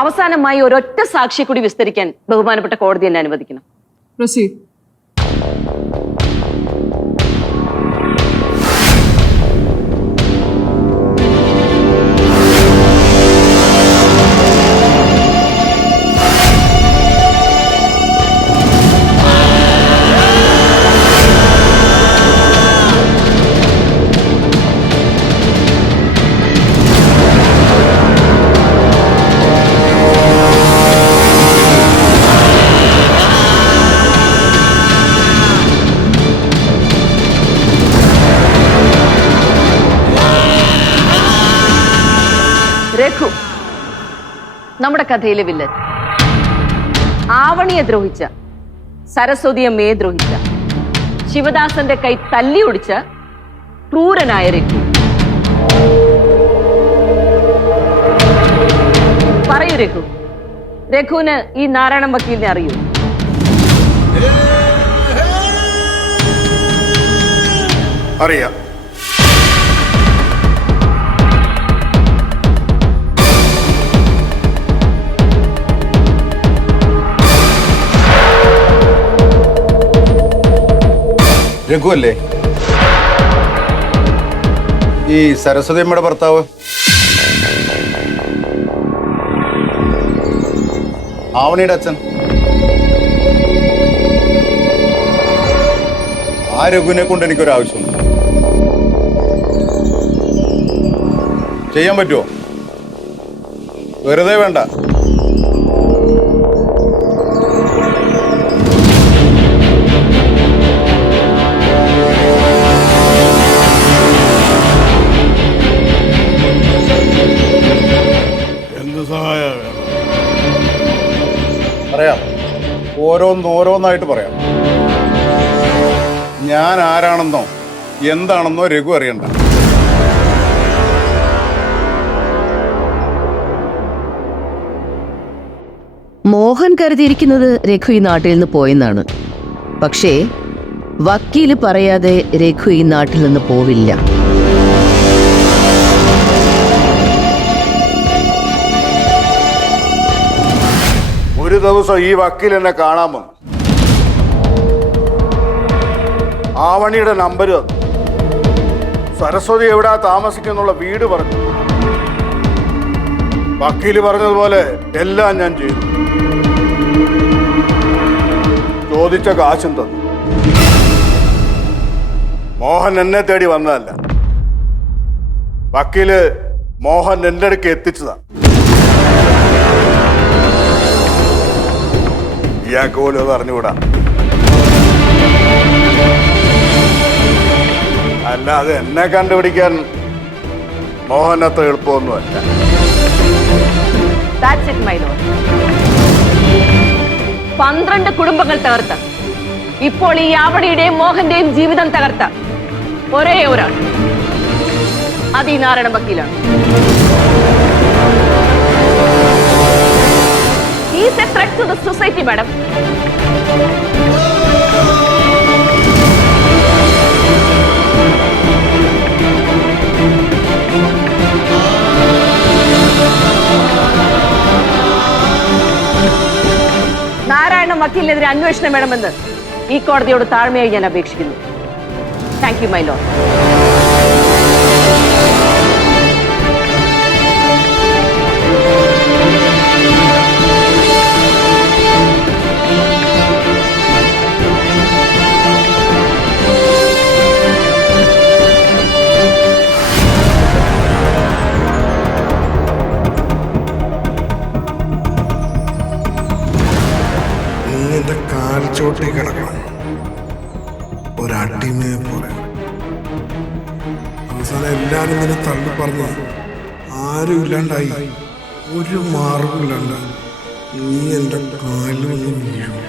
അവസാനമായി ഒരൊറ്റ സാക്ഷി കൂടി വിസ്തരിക്കാൻ ബഹുമാനപ്പെട്ട കോടതി എന്നെ അനുവദിക്കണം. പ്രൊസീഡ്. രഘു നമ്മുടെ കഥയിലെ വില്ലൻ. ആവണിയെ ദ്രോഹിച്ച, സരസ്വതി അമ്മയെ ദ്രോഹിച്ച, ശിവദാസന്റെ കൈ തല്ലി ഒടിച്ച ക്രൂരനായ രഘു. പറയൂ രഘു, രഘുവിന് ഈ നാരായണൻ വക്കീലിനെ അറിയൂ? അറിയാം. രഘു അല്ലേ ഈ സരസ്വതി അമ്മയുടെ ഭർത്താവ്? ആവണിയുടെ അച്ഛൻ? ആ രഘുവിനെ കൊണ്ട് എനിക്കൊരാവശ്യമുണ്ട്. ചെയ്യാൻ പറ്റുമോ? വെറുതെ വേണ്ട. പറയാം, ഓരോന്നായിട്ട് പറയാം. ഞാൻ ആരാണെന്നോ എന്താണെന്നോ രഘു അറിയണ്ട. മോഹൻ കരുതിയിരിക്കുന്നത് രഘു ഈ നാട്ടിൽ നിന്ന് പോയെന്നാണ്. പക്ഷേ വക്കീല് പറയാതെ രഘു ഈ നാട്ടിൽ നിന്ന് പോവില്ല. ഒരു ദിവസം ഈ വക്കീൽ എന്നെ കാണാൻ വന്നു. ആവണിയുടെ നമ്പർ തന്നു. സരസ്വതി എവിടാ താമസിക്കുന്നുള്ള വീട് പറഞ്ഞു. വക്കീല് പറഞ്ഞതുപോലെ എല്ലാം ഞാൻ ചെയ്തു. ചോദിച്ച കാശും തന്നു. മോഹൻ എന്നെ തേടി വന്നതല്ല. വക്കീല് മോഹൻ എൻ്റെ അടുക്ക് എത്തിച്ചതാണ്. ഇയാൾക്ക് പോലും അത് അറിഞ്ഞുകൂടാ. അല്ലാതെ എന്നെ കണ്ടുപിടിക്കാൻ മോഹൻ അത്ര എളുപ്പമൊന്നുമല്ല. That's it, my lord. 12 കുടുംബങ്ങൾ തകർത്ത, ഇപ്പോൾ ഈ ആവണിയുടെയും മോഹന്റെയും ജീവിതം തകർത്ത ഒരേ ഒരാൾ, അത് ഈ Narayanan വക്കീലാണ്. He is a threat to the society, madam. Narayanan വക്കീലിനെതിരെ അന്വേഷണം വേണമെന്ന് ഈ കോടതിയോട് താഴ്മയായി ഞാൻ അപേക്ഷിക്കുന്നു. Thank you, my Lord. നിന്റെ കാൽ ചോട്ടി കിടക്കണം ഒരടിമയെ പോലെ. അവസാനം എല്ലാരും നിന്നെ തള്ളി പറഞ്ഞ് ആരും ഇല്ലാണ്ടായി, ഒരു മാർഗം ഇല്ലാണ്ടായി. നീ എൻ്റെ കാലിൽ വീഴും.